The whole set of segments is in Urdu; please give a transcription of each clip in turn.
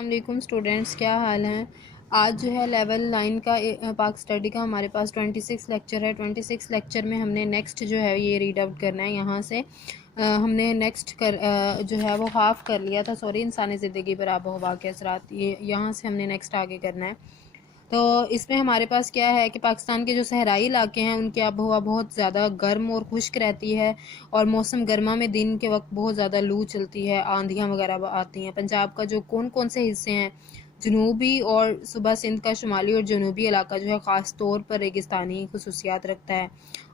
السلام علیکم اسٹوڈینٹس، کیا حال ہیں؟ آج جو ہے لیول 9 کا پاک اسٹڈی کا ہمارے پاس 26 لیکچر ہے۔ 26 لیکچر میں ہم نے نیکسٹ جو ہے یہ ریڈ آؤٹ کرنا ہے۔ یہاں سے ہم نے نیکسٹ جو ہے وہ ہاف کر لیا تھا، انسانی زندگی پر آب و ہوا کے اثرات، یہ یہاں سے ہم نے نیکسٹ آگے کرنا ہے۔ تو اس میں ہمارے پاس کیا ہے کہ پاکستان کے جو صحرائی علاقے ہیں ان کی آب و ہوا بہت زیادہ گرم اور خشک رہتی ہے، اور موسم گرما میں دن کے وقت بہت زیادہ لو چلتی ہے، آندھیاں وغیرہ آتی ہیں۔ پنجاب کا جو کون سے حصے ہیں، جنوبی اور صوبہ سندھ کا شمالی اور جنوبی علاقہ جو ہے خاص طور پر ریگستانی خصوصیات رکھتا ہے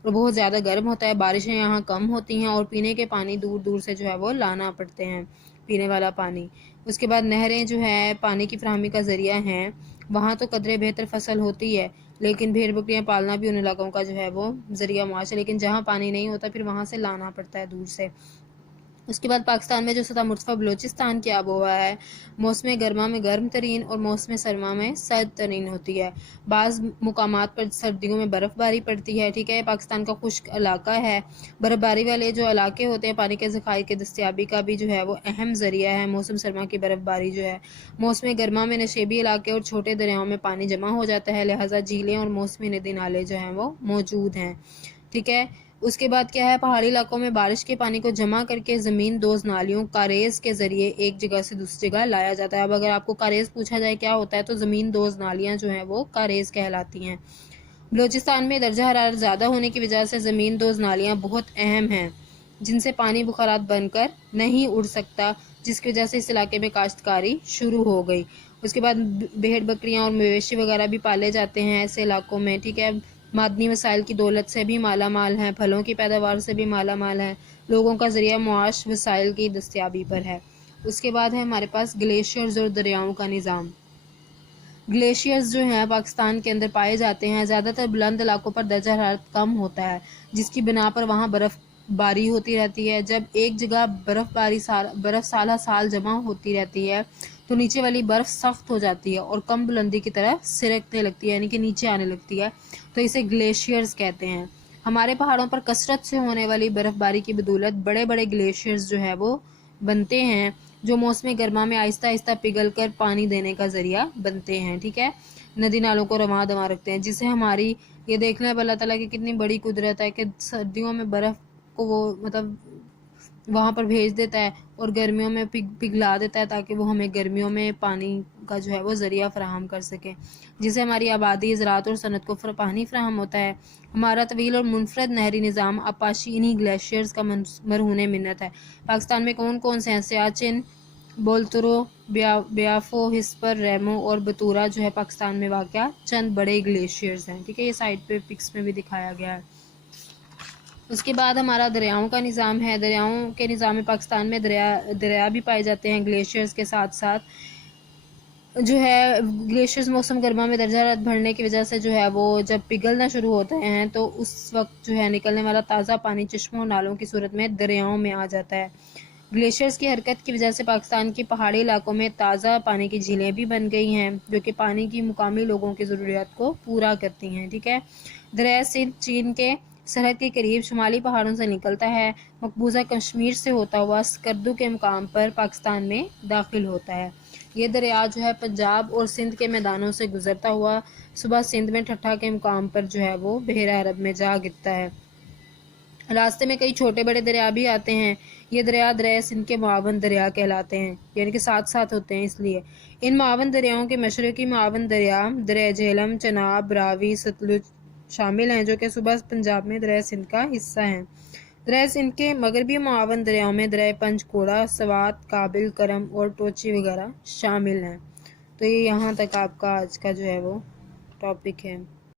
اور بہت زیادہ گرم ہوتا ہے۔ بارشیں یہاں کم ہوتی ہیں اور پینے کے پانی دور دور سے جو ہے وہ لانا پڑتے ہیں، پینے والا پانی۔ اس کے بعد نہریں جو ہے پانی کی فراہمی کا ذریعہ ہیں۔ وہاں تو قدرے بہتر فصل ہوتی ہے، لیکن بھیڑ بکریاں پالنا بھی ان علاقوں کا جو ہے وہ ذریعہ معاش ہے، لیکن جہاں پانی نہیں ہوتا پھر وہاں سے لانا پڑتا ہے دور سے۔ اس کے بعد پاکستان میں جو سطح مرتفع بلوچستان کی آب و ہوا ہے، موسم گرما میں گرم ترین اور موسم سرما میں سرد ترین ہوتی ہے۔ بعض مقامات پر سردیوں میں برف باری پڑتی ہے، ٹھیک ہے۔ پاکستان کا خشک علاقہ ہے۔ برف باری والے جو علاقے ہوتے ہیں، پانی کے ذخائر کی دستیابی کا بھی جو ہے وہ اہم ذریعہ ہے موسم سرما کی برف باری جو ہے۔ موسم گرما میں نشیبی علاقے اور چھوٹے دریاؤں میں پانی جمع ہو جاتا ہے، لہٰذا جھیلیں اور موسمی ندی نالے جو ہیں وہ موجود ہیں، ٹھیک ہے۔ اس کے بعد کیا ہے، پہاڑی علاقوں میں بارش کے پانی کو جمع کر کے زمین دوز نالیوں کاریز کے ذریعے ایک جگہ سے دوسری جگہ لایا جاتا ہے۔ اب اگر آپ کو کاریز پوچھا جائے کیا ہوتا ہے تو زمین دوز نالیاں جو ہیں وہ کاریز کہلاتی ہیں۔ بلوچستان میں درجہ حرارت زیادہ ہونے کی وجہ سے زمین دوز نالیاں بہت اہم ہیں، جن سے پانی بخارات بن کر نہیں اڑ سکتا، جس کی وجہ سے اس علاقے میں کاشتکاری شروع ہو گئی۔ اس کے بعد بھیڑ بکریاں اور مویشی وغیرہ بھی پالے جاتے ہیں ایسے علاقوں میں، ٹھیک ہے۔ معدنی وسائل کی دولت سے بھی مالا مال ہیں، پھلوں کی پیداوار سے بھی مالا مال ہیں، لوگوں کا ذریعہ معاش وسائل کی دستیابی پر ہے۔ اس کے بعد ہے ہمارے پاس گلیشیئرز اور دریاؤں کا نظام۔ گلیشیئرز جو ہیں پاکستان کے اندر پائے جاتے ہیں۔ زیادہ تر بلند علاقوں پر درجہ حرارت کم ہوتا ہے، جس کی بنا پر وہاں برف باری ہوتی رہتی ہے۔ جب ایک جگہ برف سالہ سال جمع ہوتی رہتی ہے تو نیچے والی برف سخت ہو جاتی ہے اور کم بلندی کی طرف سرکنے لگتی ہے، یعنی کہ نیچے آنے لگتی ہے، تو اسے گلیشیئرز کہتے ہیں۔ ہمارے پہاڑوں پر کثرت سے ہونے والی برف باری کی بدولت بڑے بڑے گلیشیئرز جو ہے وہ بنتے ہیں، جو موسم گرما میں آہستہ آہستہ پگھل کر پانی دینے کا ذریعہ بنتے ہیں، ٹھیک ہے۔ ندی نالوں کو رواں دواں رکھتے ہیں، جسے ہماری یہ دیکھنا ہے اللہ تعالیٰ کی کتنی بڑی قدرت ہے کہ سردیوں میں برف کو وہ وہاں پر بھیج دیتا ہے اور گرمیوں میں پگھلا دیتا ہے، تاکہ وہ ہمیں گرمیوں میں پانی کا جو ہے وہ ذریعہ فراہم کر سکے، جسے ہماری آبادی، زراعت اور صنعت کو پانی فراہم ہوتا ہے۔ ہمارا طویل اور منفرد نہری نظام آبپاشی انہی گلیشیئرز کا مرہون منت ہے۔ پاکستان میں کون سے ہیں؟ سیاچن، بولترو، بیافو، ہسپر، ریمو اور بطورہ جو ہے پاکستان میں واقع چند بڑے گلیشیئرز ہیں، ٹھیک ہے۔ یہ سائٹ پہ پکس میں بھی دکھایا گیا ہے۔ اس کے بعد ہمارا دریاؤں کا نظام ہے۔ دریاؤں کے نظام میں پاکستان میں دریا بھی پائے جاتے ہیں گلیشیئرز کے ساتھ ساتھ جو ہے۔ گلیشیئرز موسم گرما میں درجہ حرارت بڑھنے کی وجہ سے جو ہے وہ جب پگھلنا شروع ہوتے ہیں تو اس وقت جو ہے نکلنے والا تازہ پانی چشموں اور نالوں کی صورت میں دریاؤں میں آ جاتا ہے۔ گلیشیئرز کی حرکت کی وجہ سے پاکستان کے پہاڑی علاقوں میں تازہ پانی کی جھیلیں بھی بن گئی ہیں، جو کہ پانی کی مقامی لوگوں کی ضروریات کو پورا کرتی ہیں، ٹھیک ہے۔ دریائے سندھ چین کے سرحد کے قریب شمالی پہاڑوں سے نکلتا ہے، مقبوضہ کشمیر سے ہوتا ہوا سکردو کے مقام پر پاکستان میں داخل ہوتا ہے۔ یہ دریا جو ہے پنجاب اور سندھ کے میدانوں سے گزرتا ہوا صوبہ سندھ میں ٹھٹھہ کے مقام پر جو ہے وہ بحیرہ عرب میں جا گرتا ہے۔ راستے میں کئی چھوٹے بڑے دریا بھی آتے ہیں۔ یہ دریائے سندھ کے معاون دریا کہلاتے ہیں، یعنی کہ ساتھ ساتھ ہوتے ہیں اس لیے۔ ان معاون دریاؤں کے مشرقی معاون دریائے جہلم، چناب، راوی، ستلج شامل ہیں، جو کہ صوبہ پنجاب میں دریائے سندھ کا حصہ ہیں۔ دریائے سندھ کے مغربی معاون دریاؤں میں دریائے پنچکوڑا، سوات، کابل، کرم اور ٹوچی وغیرہ شامل ہیں۔ تو یہ یہاں تک آپ کا آج کا جو ہے وہ ٹاپک ہے۔